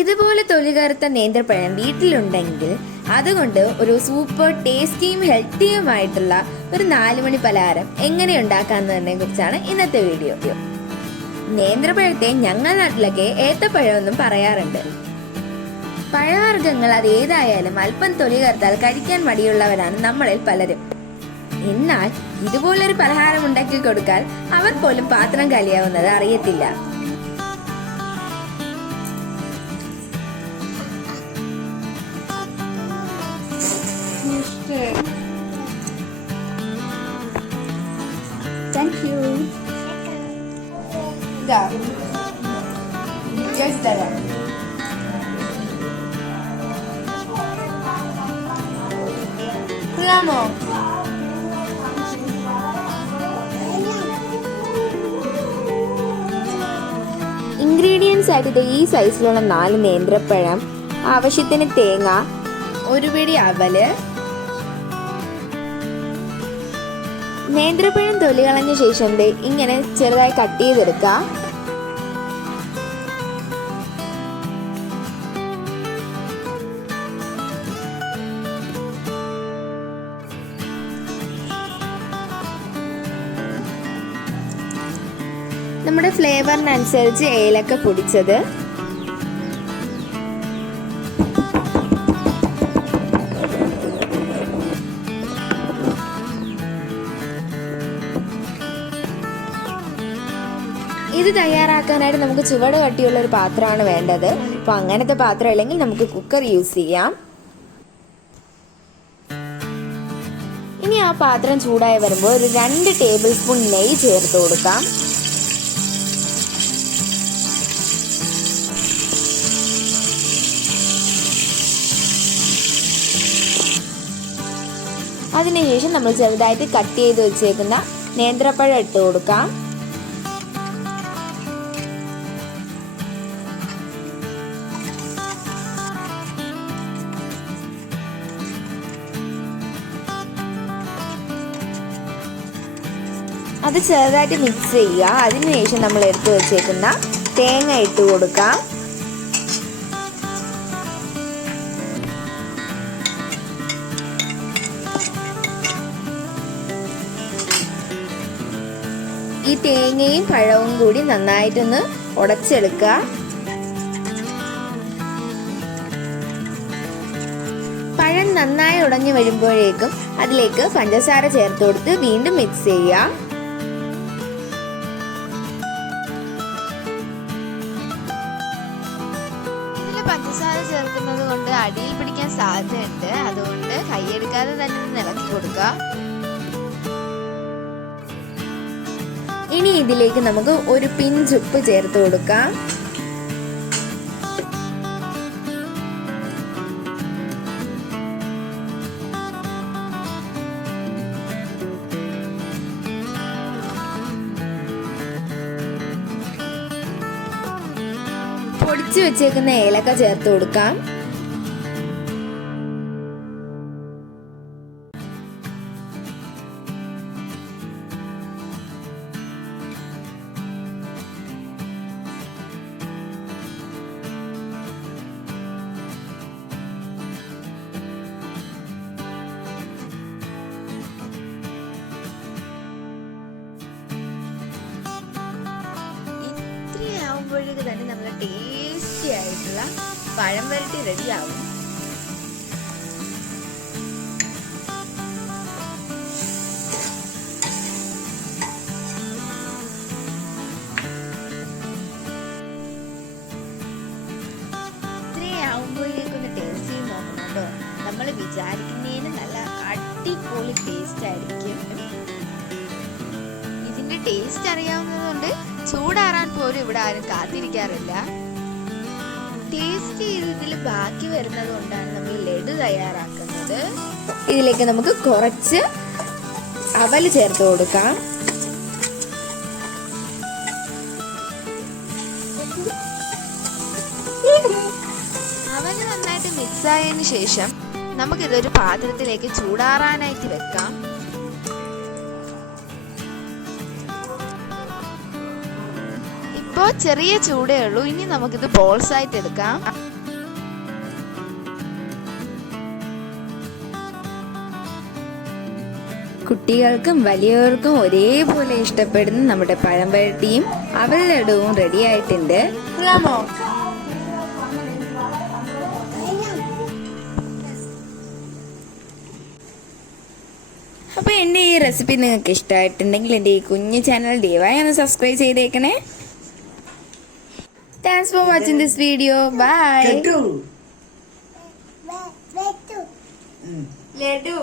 ഇതുപോലെ തൊലി കറുത്ത നേന്ത്രപ്പഴം വീട്ടിലുണ്ടെങ്കിൽ അതുകൊണ്ട് ഒരു സൂപ്പർ ടേസ്റ്റിയും ഹെൽത്തിയുമായിട്ടുള്ള ഒരു 4 മണി പലഹാരം എങ്ങനെ ഉണ്ടാക്കാമെന്നതിനെ കുറിച്ചാണ് ഇന്നത്തെ വീഡിയോ. നേന്ത്രപ്പഴത്തെ ഞങ്ങളുടെ നാട്ടിലൊക്കെ ഏത്തപ്പഴം എന്നും പറയാറുണ്ട്. പഴവർഗ്ഗങ്ങൾ അത് ഏതായാലും അല്പം തൊലി കറുത്താൽ കഴിക്കാൻ മടിയുള്ളവരാണ് നമ്മളിൽ പലരും. എന്നാൽ ഇതുപോലൊരു പലഹാരം ഉണ്ടാക്കി കൊടുത്താൽ അവർ പോലും പാത്രം കാലിയാവുന്നത് അറിയത്തില്ല. Thank you. Just that. Clamo. Ingredients ആയിട്ട് ഈ സൈസിലുള്ള 4 നേന്ത്രപ്പഴം, ആവശ്യത്തിന് തേങ്ങ, ഒരു പിടി അവല്. നേന്ത്രപ്പഴം തൊലി കളഞ്ഞ ശേഷം ഇങ്ങനെ ചെറുതായി കട്ട് ചെയ്തെടുക്കുക. നമ്മുടെ ഫ്ലേവറിനനുസരിച്ച് ഏലക്ക പൊടിച്ചത്, ഇത് തയ്യാറാക്കാനായിട്ട് നമുക്ക് ചുവട് കട്ടിയുള്ള ഒരു പാത്രമാണ് വേണ്ടത്. അപ്പോൾ അങ്ങനത്തെ പാത്രം ഇല്ലെങ്കിൽ നമുക്ക് കുക്കർ യൂസ് ചെയ്യാം. ഇനി ആ പാത്രം ചൂടായി വരുമ്പോൾ ഒരു 2 ടേബിൾ സ്പൂൺ നെയ്യ് ചേർത്ത് കൊടുക്കാം. അതിനുശേഷം നമ്മൾ ചെറുതായിട്ട് കട്ട് ചെയ്ത് വെച്ചേക്കുന്ന നേന്ത്രപ്പഴം ഇട്ട് കൊടുക്കാം. അത് ചെറുതായിട്ട് മിക്സ് ചെയ്യുക. അതിനുശേഷം നമ്മൾ എടുത്തു വെച്ചേക്കുന്ന തേങ്ങ ഇട്ട് കൊടുക്കാം. ഈ തേങ്ങയും പഴവും കൂടി നന്നായിട്ടൊന്ന് ഉടച്ചെടുക്കുക. പഴം നന്നായി ഉടഞ്ഞു വരുമ്പോഴേക്കും അതിലേക്ക് പഞ്ചസാര ചേർത്ത് കൊടുത്ത് വീണ്ടും മിക്സ് ചെയ്യുക. പഞ്ചസാര ചേർക്കുന്നത് കൊണ്ട് അടിയിൽ പിടിക്കാൻ സാധ്യതയുണ്ട്. അതുകൊണ്ട് കൈയെടുക്കാതെ തന്നെ ഇളക്കി കൊടുക്കുക. ഇനി ഇതിലേക്ക് നമുക്ക് ഒരു പിഞ്ച് ഉപ്പ് ചേർത്ത് കൊടുക്കാം. പൊടിച്ചു വെച്ചേക്കുന്ന ഏലക്ക ചേർത്ത് കൊടുക്കാം. ആവുമ്പോഴേക്ക് തന്നെ നല്ല ടേസ്റ്റി ആയിട്ടുള്ള പഴം വരട്ടി റെഡിയാവും. ഇത്രയാവുമ്പോഴേക്കൊന്ന് ടേസ്റ്റ് ചെയ്ത് നോക്കണം കേട്ടോ. നമ്മൾ വിചാരിക്കുന്നതിന് നല്ല അടിപൊളി ടേസ്റ്റ് ആയിരിക്കും. ഇതിന്റെ ടേസ്റ്റ് അറിയാവുന്നതുകൊണ്ട് ചൂടാറാൻ പോലും ഇവിടെ ആരും കാത്തിരിക്കാറില്ല. ടേസ്റ്റ് ചെയ്തതിൽ ബാക്കി വരുന്നത് കൊണ്ടാണ് നമ്മൾ ലഡു തയ്യാറാക്കുന്നത്. ഇതിലേക്ക് നമുക്ക് കുറച്ച് അവല് ചേർത്ത് കൊടുക്കാം. അവല് നന്നായിട്ട് മിക്സ് ആയതിനു ശേഷം നമുക്കിതൊരു പാത്രത്തിലേക്ക് ചൂടാറാനായിട്ട് വെക്കാം. ഇപ്പോൾ ചെറിയ ചൂടേ ഉള്ളൂ. ഇനി നമുക്കിത് ബോൾസ് ആയിട്ട് എടുക്കാം. കുട്ടികൾക്കും വലിയവർക്കും ഒരേപോലെ ഇഷ്ടപ്പെടുന്ന നമ്മുടെ പഴംപരട്ടിയും അവൽ ലഡുവും റെഡി ആയിട്ടുണ്ട്. അപ്പോൾ എൻ്റെ ഈ റെസിപ്പി നിങ്ങൾക്ക് ഇഷ്ടമായിട്ടുണ്ടെങ്കിൽ എൻ്റെ ഈ കുഞ്ഞു ചാനൽ ദയവായി ഒന്ന് സബ്സ്ക്രൈബ് ചെയ്തേക്കണേ. Thanks for watching this video. Bye. Laddu